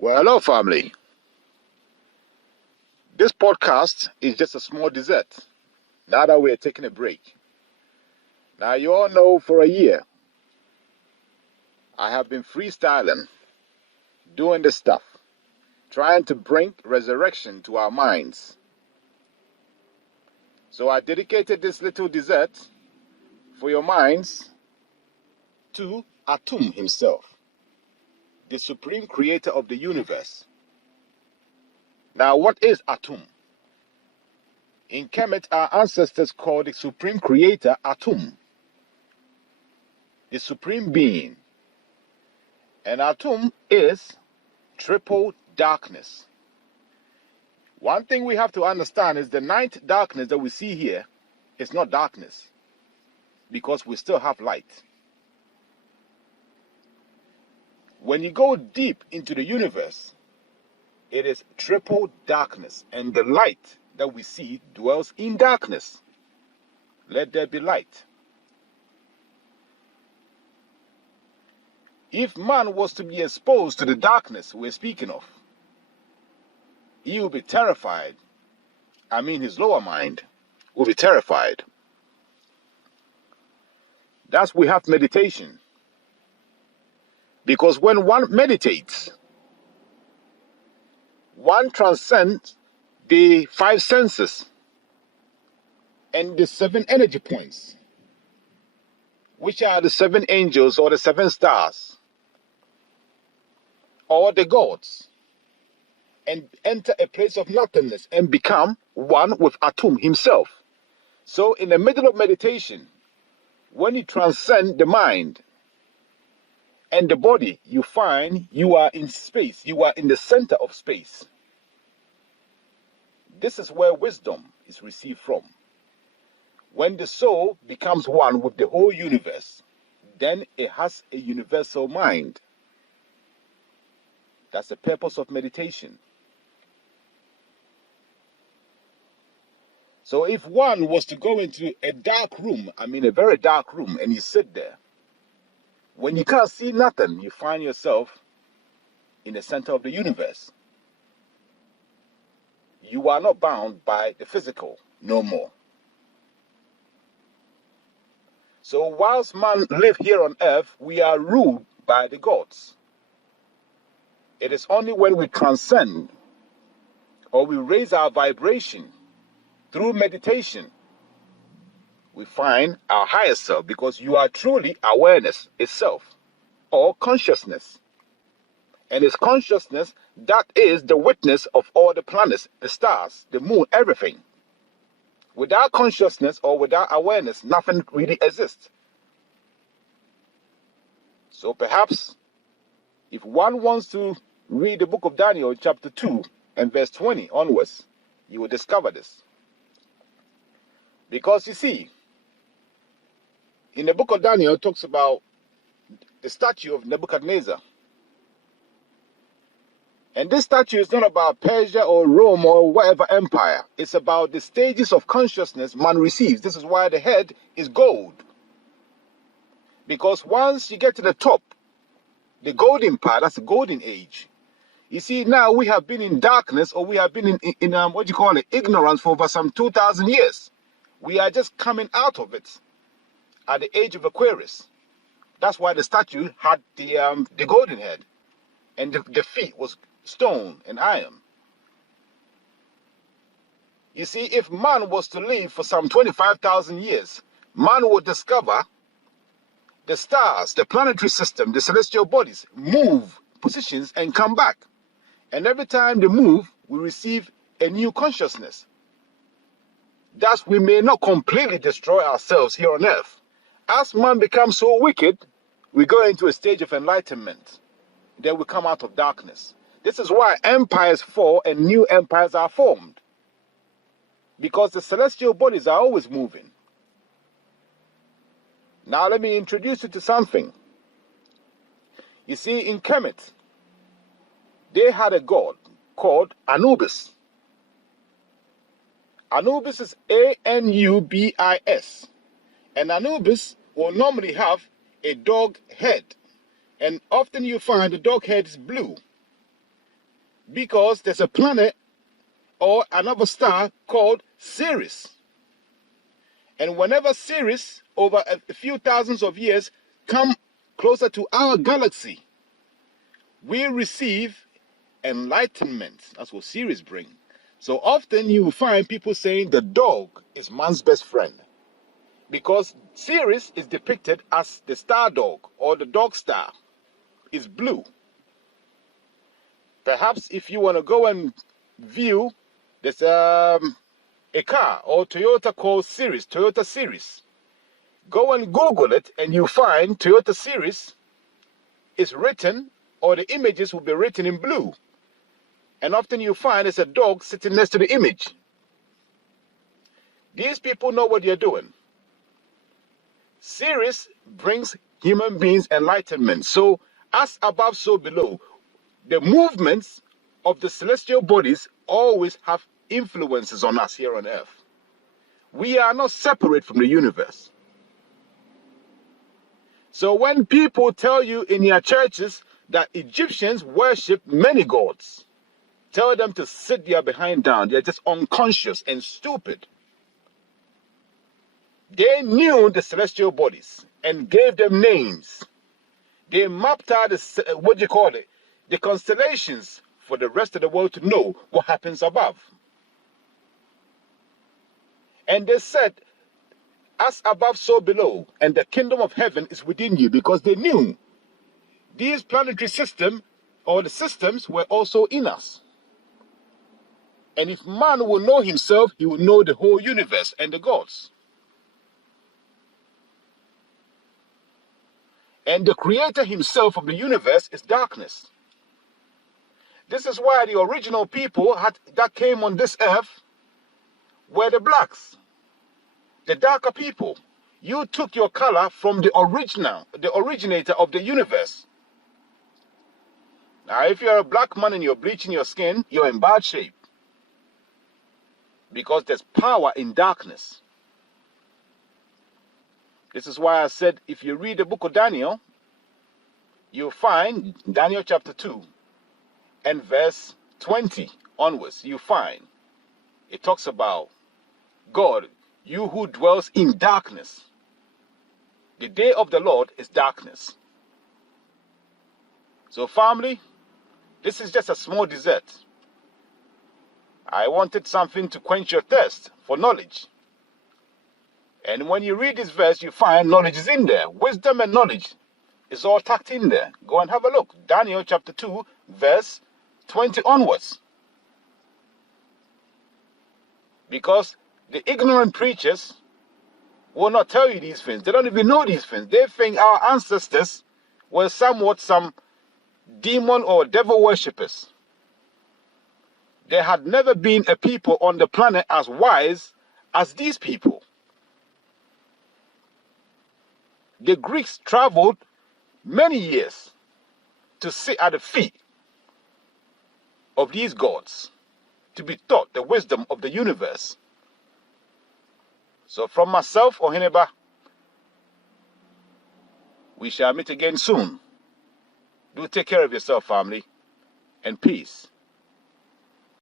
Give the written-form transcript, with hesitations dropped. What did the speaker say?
Well, hello, family. This podcast is just a small dessert. Now that we're taking a break. Now, you all know for a year, I have been freestyling, doing this stuff, trying to bring resurrection to our minds. So I dedicated this little dessert for your minds to Atum himself, the supreme creator of the universe. Now, what is Atum? In Kemet, our ancestors called the supreme creator Atum, the supreme being. And Atum is triple darkness. One thing we have to understand is the ninth darkness that we see here is not darkness, because we still have light. When you go deep into the universe, it is triple darkness, and the light that we see dwells in darkness. Let there be light. If man was to be exposed to the darkness we're speaking of, he will be terrified. I mean, his lower mind will be terrified. That's why we have meditation. Because when one meditates, one transcends the five senses and the seven energy points, which are the seven angels or the seven stars or the gods, and enter a place of nothingness and become one with Atum himself. So in the middle of meditation, when you transcend the mind and the body, you find you are in space. You are in the center of space. This is where wisdom is received from. When the soul becomes one with the whole universe, then it has a universal mind. That's the purpose of meditation. So if one was to go into a dark room, a very dark room, and you sit there, when you can't see nothing, you find yourself in the center of the universe. You are not bound by the physical no more. So whilst man live here on earth, we are ruled by the gods. It is only when we transcend or we raise our vibration through meditation, we find our higher self, because you are truly awareness itself or consciousness. And it's consciousness that is the witness of all the planets, the stars, the moon, everything. Without consciousness or without awareness, nothing really exists. So perhaps if one wants to read the book of Daniel, chapter 2 and verse 20 onwards, you will discover this. Because you see, in the book of Daniel, it talks about the statue of Nebuchadnezzar. And this statue is not about Persia or Rome or whatever empire. It's about the stages of consciousness man receives. This is why the head is gold. Because once you get to the top, the golden part, that's the golden age. You see, now we have been in darkness, or we have been in ignorance for over some 2,000 years. We are just coming out of it at the age of Aquarius. That's why the statue had the golden head, and the feet was stone and iron. You see, if man was to live for some 25,000 years, man would discover the stars, the planetary system, the celestial bodies move positions and come back. And every time they move, we receive a new consciousness. Thus, we may not completely destroy ourselves here on earth. As man becomes so wicked, we go into a stage of enlightenment. Then we come out of darkness. This is why empires fall and new empires are formed. Because the celestial bodies are always moving. Now let me introduce you to something. You see, in Kemet, they had a god called Anubis. Anubis is Anubis. And Anubis will normally have a dog head. And often you find the dog head is blue. Because there's a planet or another star called Sirius. And whenever Sirius, over a few thousands of years, come closer to our galaxy, we receive enlightenment. That's what Sirius bring. So often you will find people saying the dog is man's best friend, because Sirius is depicted as the star dog or the dog star. It's blue. Perhaps if you want to go and view, there's a car or Toyota called Sirius, Toyota Sirius. Go and Google it and you find Toyota Sirius is written, or the images will be written in blue. And often you find there's a dog sitting next to the image. These people know what they're doing. Sirius brings human beings enlightenment. So as above, so below. The movements of the celestial bodies always have influences on us here on earth. We are not separate from the universe. So when people tell you in your churches that Egyptians worship many gods, tell them to sit their behind down. They're just unconscious and stupid. They knew the celestial bodies and gave them names. They mapped out the constellations for the rest of the world to know what happens above. And they said, as above, so below, and the kingdom of heaven is within you, because they knew these planetary systems, or the systems, were also in us. And if man will know himself, he will know the whole universe and the gods. And the creator himself of the universe is darkness. This is why the original people that came on this earth were the blacks, the darker people. You took your color from the originator of the universe. Now, if you're a black man and you're bleaching your skin, you're in bad shape. Because there's power in darkness. This is why I said, if you read the book of Daniel, you'll find Daniel chapter 2 and verse 20 onwards, you find it talks about God, you who dwells in darkness. The day of the Lord is darkness. So family, this is just a small dessert. I wanted something to quench your thirst for knowledge. And when you read this verse, you find knowledge is in there. Wisdom and knowledge is all tucked in there. Go and have a look. Daniel chapter 2, verse 20 onwards. Because the ignorant preachers will not tell you these things. They don't even know these things. They think our ancestors were somewhat some demon or devil worshippers. There had never been a people on the planet as wise as these people. The Greeks traveled many years to sit at the feet of these gods, to be taught the wisdom of the universe. So from myself, Oheneba, we shall meet again soon. Do take care of yourself, family, and peace.